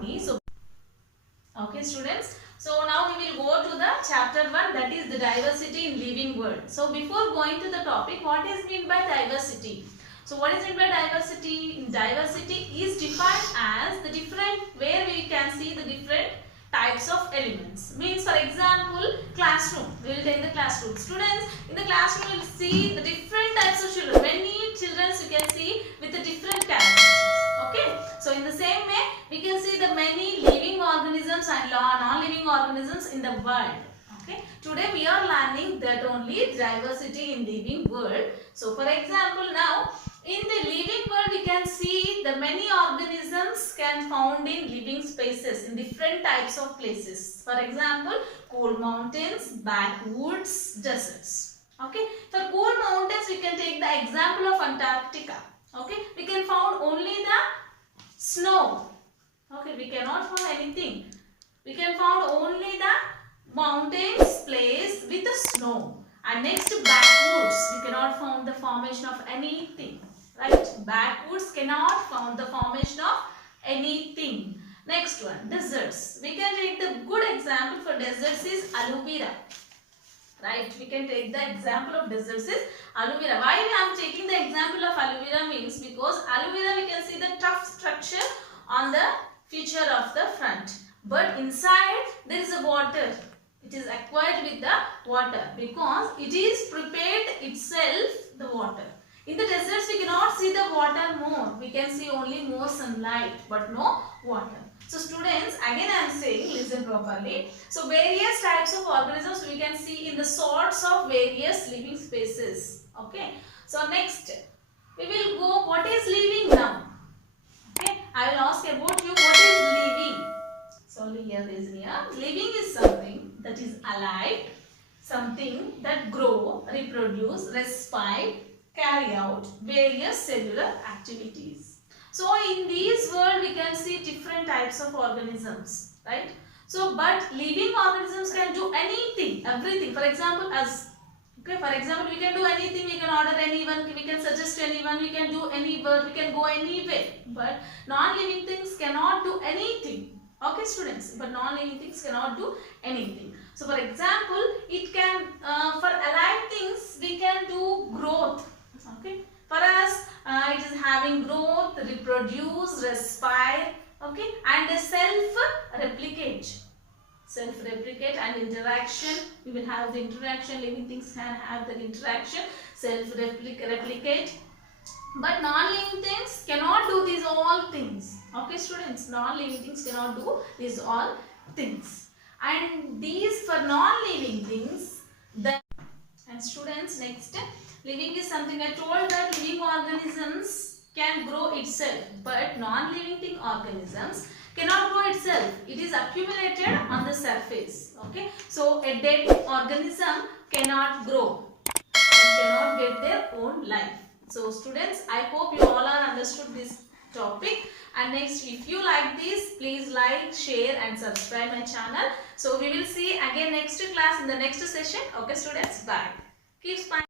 botany. So okay students, so now we will go to the chapter 1, that is the diversity in living world. So before going to the topic, what is meant by diversity? So what is meant by diversity? Diversity is defined as the different, where we can see the different types of elements. Means for example, classroom. We will take the classroom. Students, in the classroom we will see the different types of children. Many children you can see with the different characteristics. Okay. So in the same way, we can see the many living organisms and non-living organisms in the world. Okay. Today we are learning that only diversity in living world. So for example, now in the living world we can see the many organisms can found in living spaces in different types of places. For example, cool mountains, backwoods, deserts. Okay. For cool mountains we can take the example of Antarctica. Okay. We can found only the snow. Okay. We cannot find anything. We can found only the mountains place with the snow. And next backwoods, we cannot find the formation of anything. Right? Backwoods cannot found the formation of anything. Next one, deserts. We can take the good example for deserts is aloe vera. Right? We can take the example of deserts is aloe vera. Why I am taking the example of aloe vera means because aloe vera we can see the tough structure on the feature of the front. But inside there is a water. It is acquired with the water because it is prepared itself the water. In the deserts we cannot see the water more. We can see only more sunlight but no water. So students, again I am saying, listen properly. So various types of organisms we can see in the sorts of various living spaces. Okay. So next we will go what is living now. Okay. I will ask about you what is living. So here is here. Living is something that is alive, something that grow, reproduce, respire, carry out various cellular activities. So in this world we can see different types of organisms, right? So but living organisms can do anything, everything. For example, us. Okay, for example, we can do anything, we can order anyone, we can suggest anyone, we can do any work, we can go anywhere. But non-living things cannot do anything. Okay students, but non-living things cannot do anything. So for example, it can, for alive things, we can do growth. Okay, for us, it is having growth, reproduce, respire, okay, and self-replicate. Self-replicate and interaction. We will have the interaction, living things can have the interaction, self-replicate. But non-living things cannot do these all things. Okay students, non-living things cannot do these all things. And these for non-living things, and students next, living is something I told that living organisms can grow itself, but non-living thing organisms cannot grow itself. It is accumulated on the surface. Okay, so a dead organism cannot grow and cannot get their own life. So students, I hope you all are understood this topic. And next, if you like this, please like, share and subscribe my channel. So we will see again next class in the next session. Okay students, bye. Keep smiling.